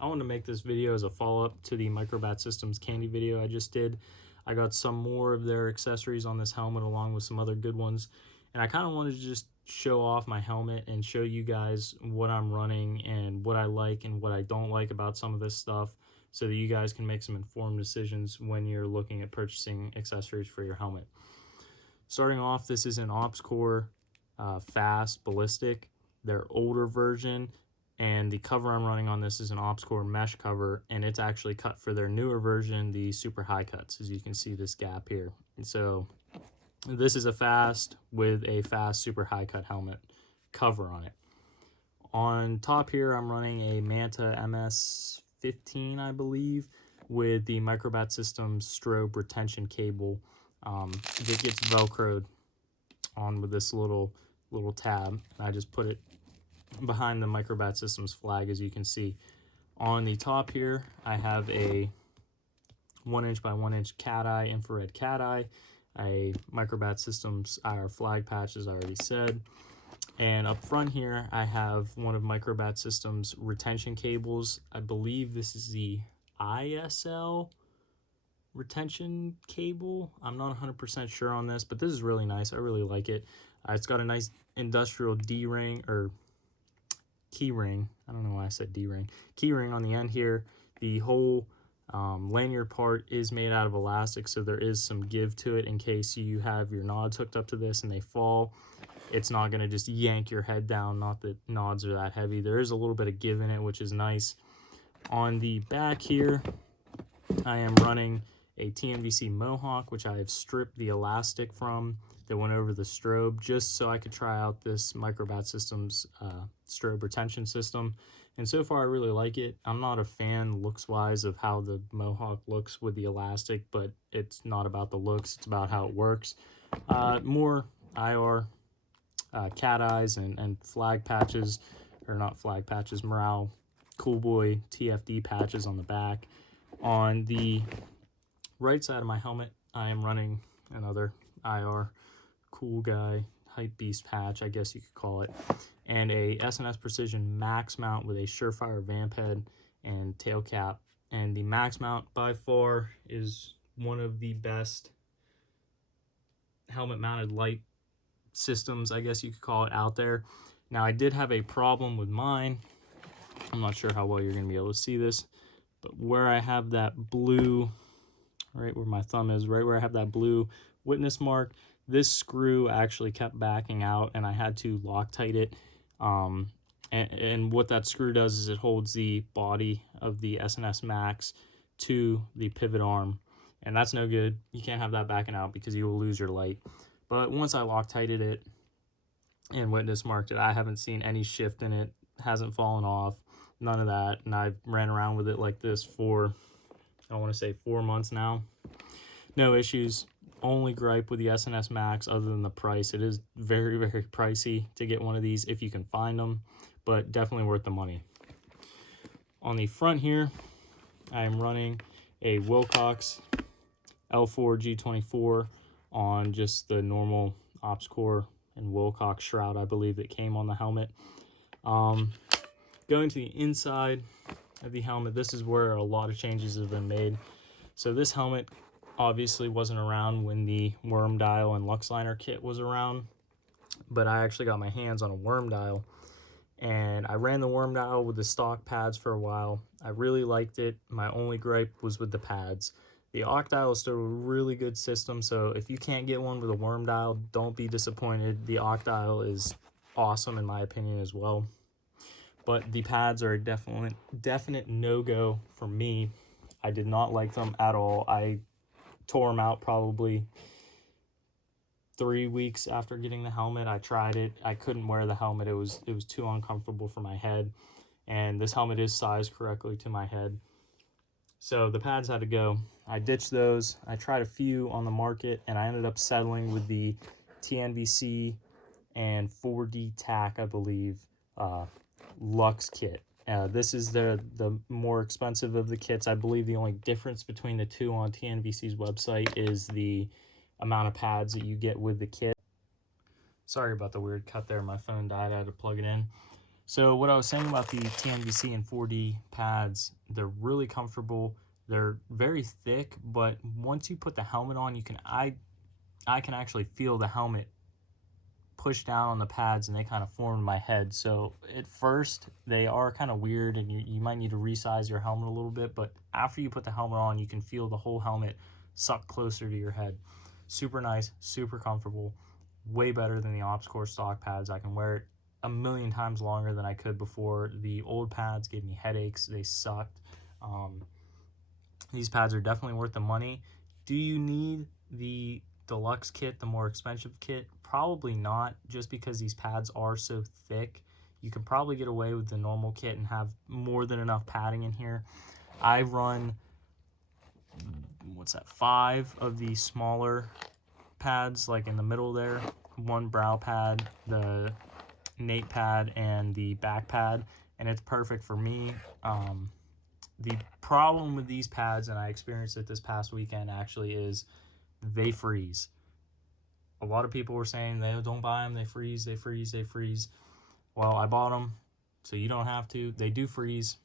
I want to make this video as a follow-up to the Microbat Systems candy video I just did. I got some more of their accessories on this helmet along with some other good ones, and I kind of wanted to just show off my helmet and show you guys what I'm running and what I like and what I don't like about some of this stuff, so that you guys can make some informed decisions when you're looking at purchasing accessories for your helmet. Starting off, this is an Opscore Fast Ballistic, their older version, and the cover I'm running on this is an Opscore mesh cover, and it's actually cut for their newer version, the super high cuts, as you can see this gap here. And so this is a Fast with a Fast super high cut helmet cover on it. On top here, I'm running a Manta MS-15, I believe, with the Microbat Systems strobe retention cable that gets velcroed on with this little tab. I just put it behind the Microbat Systems flag, as you can see. On the top here, I have a 1" by 1" cat eye, infrared cat eye, a Microbat Systems IR flag patch, as I already said. And up front here, I have one of Microbat Systems retention cables. I believe this is the ISL retention cable. I'm not 100% sure on this, but this is really nice. I really like it. It's got a nice industrial D-ring, or key ring. I don't know why I said D-ring. Key ring on the end here. The whole lanyard part is made out of elastic, so there is some give to it in case you have your nods hooked up to this and they fall. It's not going to just yank your head down. Not that nods are that heavy. There is a little bit of give in it, which is nice. On the back here, I am running a TNVC Mohawk, which I have stripped the elastic from that went over the strobe, just so I could try out this Microbat Systems strobe retention system. And so far I really like it. I'm not a fan looks-wise of how the Mohawk looks with the elastic, but it's not about the looks, it's about how it works. More IR cat eyes and flag patches, or not flag patches, morale cool boy TFD patches on the back. On the right side of my helmet, I am running another IR cool guy hype beast patch, I guess you could call it, and a S&S Precision max mount with a Surefire vamp head and tail cap. And the max mount by far is one of the best helmet mounted light systems, I guess you could call it, out there. Now, I did have a problem with mine. I'm not sure how well you're going to be able to see this, but where I have that blue, right where my thumb is, right where I have that blue witness mark, this screw actually kept backing out, and I had to Loctite it. And what that screw does is it holds the body of the S&S Max to the pivot arm, and that's no good. You can't have that backing out because you will lose your light. But once I Loctited it and witness marked it, I haven't seen any shift in it. Hasn't fallen off, none of that. And I've ran around with it like this for, I want to say, 4 months now. No issues. Only gripe with the S&S Max, other than the price. It is very, very pricey to get one of these if you can find them, but definitely worth the money. On the front here, I am running a Wilcox L4 G24 on just the normal Opscore and Wilcox shroud, I believe, that came on the helmet. Going to the inside of the helmet, this is where a lot of changes have been made. So this helmet obviously wasn't around when the worm dial and Luxliner kit was around, but I actually got my hands on a worm dial, and I ran the worm dial with the stock pads for a while. I really liked it. My only gripe was with the pads. The Oct dial is still a really good system, so if you can't get one with a worm dial, don't be disappointed. The Oct dial is awesome in my opinion as well, but the pads are a definite no-go for me. I did not like them at all. I tore them out probably 3 weeks after getting the helmet. I tried it. I couldn't wear the helmet. It was too uncomfortable for my head, and this helmet is sized correctly to my head. So the pads had to go. I ditched those. I tried a few on the market, and I ended up settling with the TNVC and 4D TAC, I believe, Lux kit. This is the more expensive of the kits. I believe the only difference between the two on TNVC's website is the amount of pads that you get with the kit. Sorry about the weird cut there. My phone died. I had to plug it in. So what I was saying about the TNVC and 4D pads, they're really comfortable. They're very thick, but once you put the helmet on, I can actually feel the helmet push down on the pads, and they kind of form in my head. So at first they are kind of weird, and you might need to resize your helmet a little bit, but after you put the helmet on, you can feel the whole helmet suck closer to your head. Super nice, super comfortable, way better than the Opscore stock pads. I can wear it a million times longer than I could before. The old pads gave me headaches. They sucked. These pads are definitely worth the money. Do you need the deluxe kit, the more expensive kit? Probably not, just because these pads are so thick. You can probably get away with the normal kit and have more than enough padding in here. I run, what's that, 5 of the smaller pads, like in the middle there. One brow pad, the nape pad, and the back pad, and it's perfect for me. The problem with these pads, and I experienced it this past weekend actually, is they freeze. A lot of people were saying they don't buy them, they freeze, they freeze, they freeze. Well, I bought them, so you don't have to. They do freeze.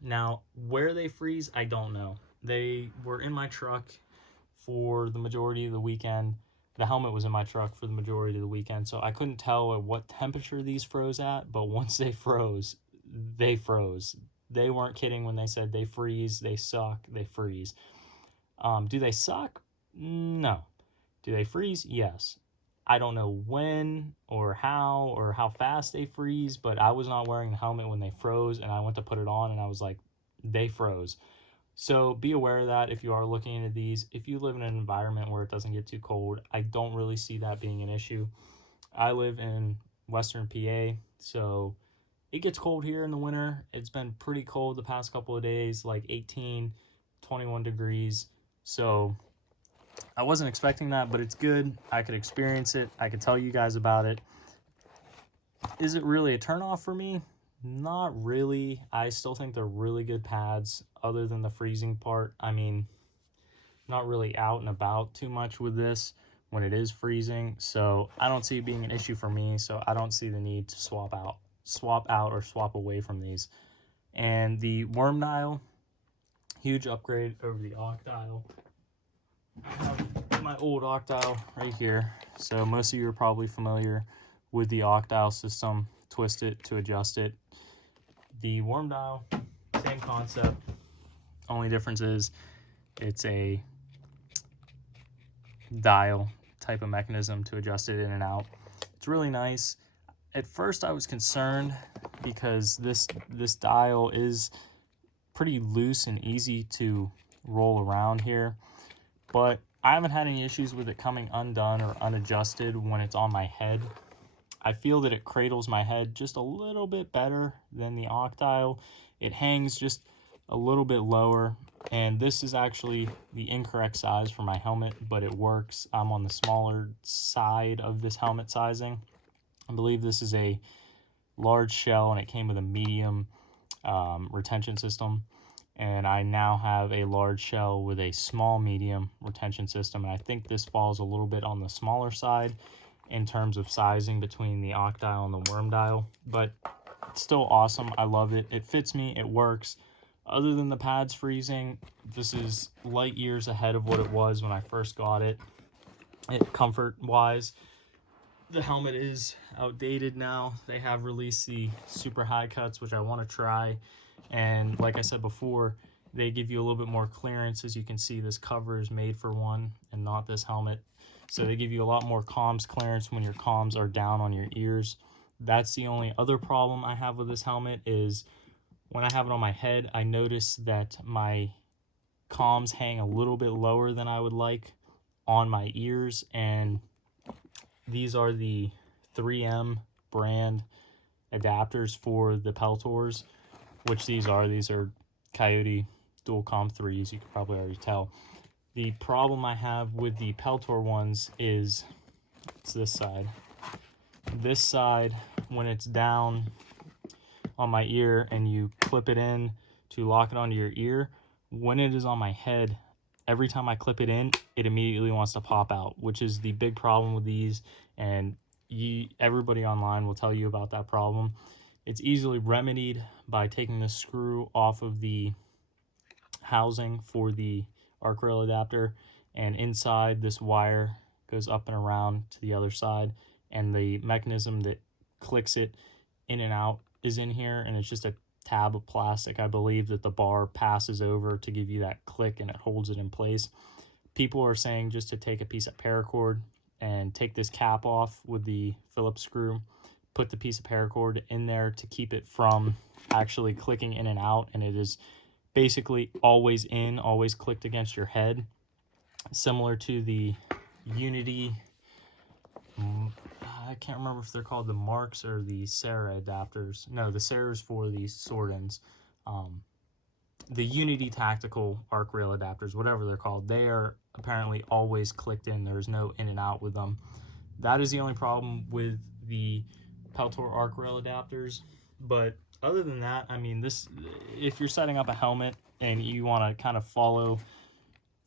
Now, where they freeze, I don't know. They were in my truck for the majority of the weekend. The helmet was in my truck for the majority of the weekend, so I couldn't tell at what temperature these froze at, but once they froze, they froze. They weren't kidding when they said they freeze, they suck, they freeze. Do they suck? No. Do they freeze? Yes. I don't know when or how fast they freeze, but I was not wearing the helmet when they froze, and I went to put it on, and I was like, they froze. So be aware of that if you are looking into these. If you live in an environment where it doesn't get too cold, I don't really see that being an issue. I live in Western PA, so it gets cold here in the winter. It's been pretty cold the past couple of days, like 18, 21 degrees. So I wasn't expecting that, but it's good. I could experience it. I could tell you guys about it. Is it really a turnoff for me? Not really. I still think they're really good pads, other than the freezing part. I mean, not really out and about too much with this when it is freezing, so I don't see it being an issue for me. So I don't see the need to swap out or swap away from these. And the worm dial, huge upgrade over the Oct dial. I have my old Oct dial right here, so most of you are probably familiar with the Oct dial system. Twist it to adjust it. The worm dial, same concept. Only difference is it's a dial type of mechanism to adjust it in and out. It's really nice. At first I was concerned because this dial is pretty loose and easy to roll around here, but I haven't had any issues with it coming undone or unadjusted when it's on my head. I feel that it cradles my head just a little bit better than the Oct dial. It hangs just a little bit lower, and this is actually the incorrect size for my helmet, but it works. I'm on the smaller side of this helmet sizing. I believe this is a large shell, and it came with a medium retention system, and I now have a large shell with a small medium retention system, and I think this falls a little bit on the smaller side in terms of sizing between the Oct dial and the worm dial, but it's still awesome. I love it. It fits me. It works. Other than the pads freezing, this is light years ahead of what it was when I first got it. Comfort wise, the helmet is outdated now. They have released the super high cuts, which I want to try, and like I said before, they give you a little bit more clearance. As you can see, this cover is made for one and not this helmet, so they give you a lot more comms clearance when your comms are down on your ears. That's the only other problem I have with this helmet, is when I have it on my head, I notice that my comms hang a little bit lower than I would like on my ears, and these are the 3M brand adapters for the Peltors, which these are Coyote dual comm 3s. You can probably already tell. The problem I have with the Peltor ones is it's this side. This side, when it's down on my ear and you clip it in to lock it onto your ear, when it is on my head, every time I clip it in, it immediately wants to pop out, which is the big problem with these, and everybody online will tell you about that problem. It's easily remedied by taking the screw off of the housing for the arc rail adapter, and inside this wire goes up and around to the other side, and the mechanism that clicks it in and out is in here, and it's just a tab of plastic, I believe, that the bar passes over to give you that click and it holds it in place. People are saying just to take a piece of paracord and take this cap off with the Phillips screw, put the piece of paracord in there to keep it from actually clicking in and out, and it is basically always in, always clicked against your head, similar to the Unity, I can't remember if they're called the Marks or the Sarah adapters. No, the Sarah's for the sword ends. The Unity tactical arc rail adapters, whatever they're called, they are apparently always clicked in. There's no in and out with them. That is the only problem with the Peltor arc rail adapters. But other than that, I mean, this, if you're setting up a helmet and you want to kind of follow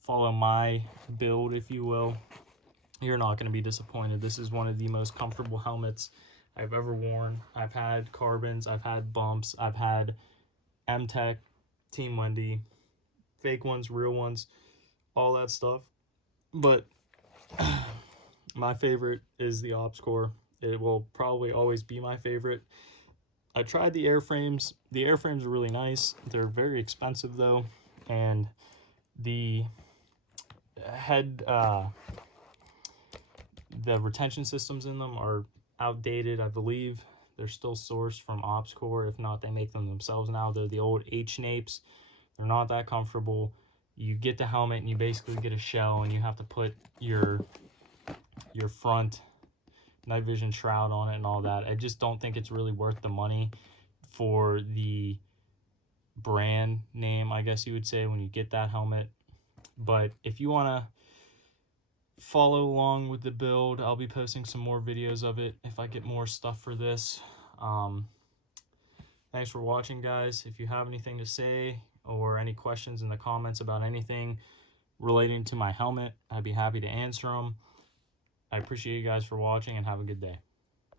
my build, if you will, you're not going to be disappointed. This is one of the most comfortable helmets I've ever worn. I've had carbons, I've had bumps, I've had M-Tech, Team Wendy, fake ones, real ones, all that stuff. But my favorite is the Opscore. It will probably always be my favorite. I tried the airframes. The airframes are really nice. They're very expensive though, and the head, the retention systems in them are outdated, I believe. They're still sourced from Opscore. If not, they make them themselves now. They're the old H-napes. They're not that comfortable. You get the helmet and you basically get a shell, and you have to put your front night vision shroud on it and all that. I just don't think it's really worth the money for the brand name, I guess you would say, when you get that helmet. But if you want to follow along with the build, I'll be posting some more videos of it if I get more stuff for this. Thanks for watching, guys. If you have anything to say or any questions in the comments about anything relating to my helmet, I'd be happy to answer them. I appreciate you guys for watching, and have a good day.